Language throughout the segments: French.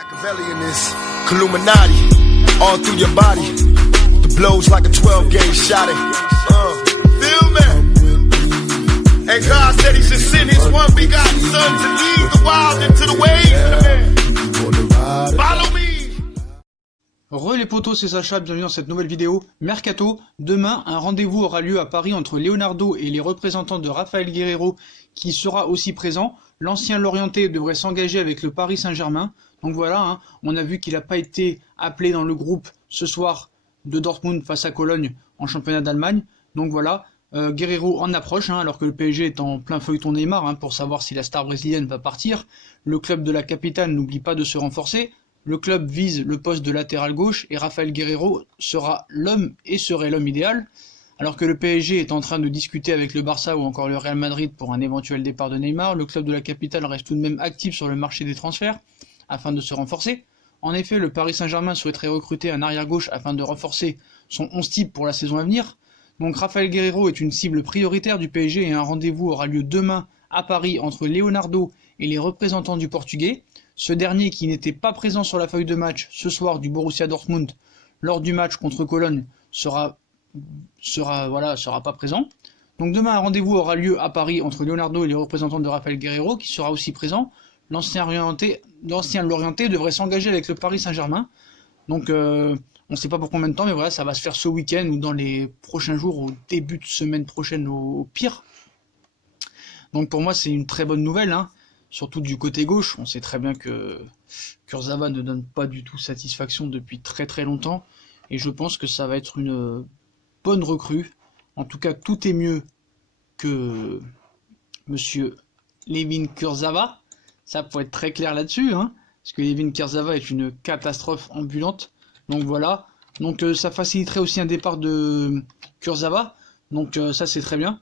Machiavellianist, Illuminati, all through your body. The blows like a 12-gauge shot. Feel me? And God said He should send His one begotten Son to lead the wild into the ways. Follow me. Re les potos, c'est Sacha, bienvenue dans cette nouvelle vidéo. Mercato, demain un rendez-vous aura lieu à Paris entre Leonardo et les représentants de Raphaël Guerreiro qui sera aussi présent. L'ancien Lorientais devrait s'engager avec le Paris Saint-Germain. Donc voilà, on a vu qu'il n'a pas été appelé dans le groupe ce soir de Dortmund face à Cologne en championnat d'Allemagne. Donc voilà, Guerreiro en approche, alors que le PSG est en plein feuilleton Neymar pour savoir si la star brésilienne va partir. Le club de la capitale n'oublie pas de se renforcer. Le club vise le poste de latéral gauche et Raphaël Guerreiro sera l'homme et serait l'homme idéal. Alors que le PSG est en train de discuter avec le Barça ou encore le Real Madrid pour un éventuel départ de Neymar, le club de la capitale reste tout de même actif sur le marché des transferts afin de se renforcer. En effet, le Paris Saint-Germain souhaiterait recruter un arrière-gauche afin de renforcer son 11 type pour la saison à venir. Donc Raphaël Guerreiro est une cible prioritaire du PSG et un rendez-vous aura lieu demain à Paris entre Leonardo et les représentants du Portugais. Ce dernier qui n'était pas présent sur la feuille de match ce soir du Borussia Dortmund lors du match contre Cologne sera pas présent. Donc demain un rendez-vous aura lieu à Paris entre Leonardo et les représentants de Raphaël Guerreiro qui sera aussi présent. L'ancien Lorientais devrait s'engager avec le Paris Saint-Germain. Donc on ne sait pas pour combien de temps, mais voilà, ça va se faire ce week-end ou dans les prochains jours, au début de semaine prochaine au pire. Donc pour moi c'est une très bonne nouvelle, surtout du côté gauche. On sait très bien que Kurzawa ne donne pas du tout satisfaction depuis très très longtemps. Et je pense que ça va être une bonne recrue. En tout cas, tout est mieux que Monsieur Layvin Kurzawa. Ça, faut être très clair là-dessus, parce que Layvin Kurzawa est une catastrophe ambulante. Donc voilà. Donc ça faciliterait aussi un départ de Kurzawa. Donc ça, c'est très bien.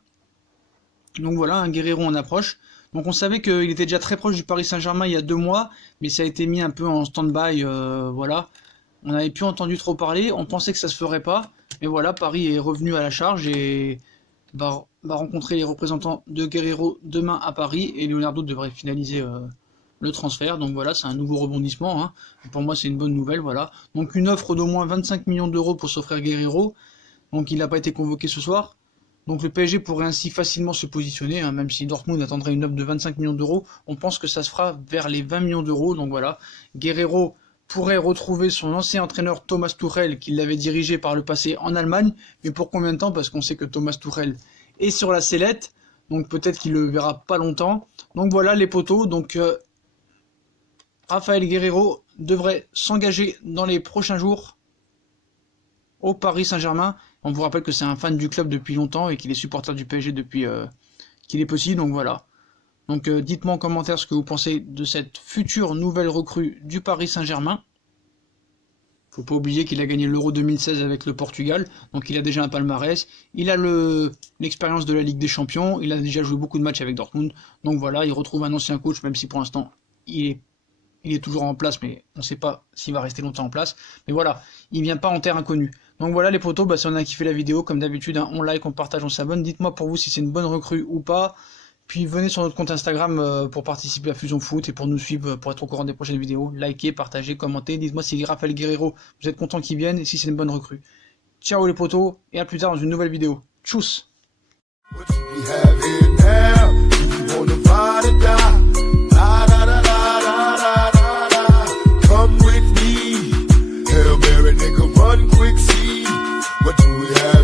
Donc voilà, un Guerreiro en approche. Donc on savait qu'il était déjà très proche du Paris Saint-Germain il y a 2 mois, mais ça a été mis un peu en stand-by, voilà. On n'avait plus entendu trop parler, on pensait que ça se ferait pas, mais voilà, Paris est revenu à la charge et va rencontrer les représentants de Guerreiro demain à Paris, et Leonardo devrait finaliser le transfert. Donc voilà, c'est un nouveau rebondissement, Pour moi c'est une bonne nouvelle, voilà. Donc une offre d'au moins 25 millions d'euros pour s'offrir Guerreiro, donc il n'a pas été convoqué ce soir. Donc le PSG pourrait ainsi facilement se positionner, même si Dortmund attendrait une offre de 25 millions d'euros, on pense que ça se fera vers les 20 millions d'euros, donc voilà. Guerreiro pourrait retrouver son ancien entraîneur Thomas Tuchel, qui l'avait dirigé par le passé en Allemagne, mais pour combien de temps? Parce qu'on sait que Thomas Tuchel est sur la sellette, donc peut-être qu'il le verra pas longtemps. Donc voilà les potos, donc Raphaël Guerreiro devrait s'engager dans les prochains jours au Paris Saint-Germain. On vous rappelle que c'est un fan du club depuis longtemps et qu'il est supporter du PSG depuis qu'il est petit, donc voilà. Donc dites-moi en commentaire ce que vous pensez de cette future nouvelle recrue du Paris Saint-Germain. Faut pas oublier qu'il a gagné l'Euro 2016 avec le Portugal, donc il a déjà un palmarès. Il a l'expérience de la Ligue des Champions, il a déjà joué beaucoup de matchs avec Dortmund, donc voilà, il retrouve un ancien coach, même si pour l'instant il est toujours en place, mais on ne sait pas s'il va rester longtemps en place. Mais voilà, il vient pas en terre inconnue. Donc voilà les potos, si on a kiffé la vidéo, comme d'habitude, on like, on partage, on s'abonne. Dites-moi pour vous si c'est une bonne recrue ou pas. Puis venez sur notre compte Instagram pour participer à Fusion Foot et pour nous suivre, pour être au courant des prochaines vidéos. Likez, partagez, commentez. Dites-moi si Raphaël Guerreiro, vous êtes content qu'il vienne et si c'est une bonne recrue. Ciao les potos, et à plus tard dans une nouvelle vidéo. Tchuss! What do we have?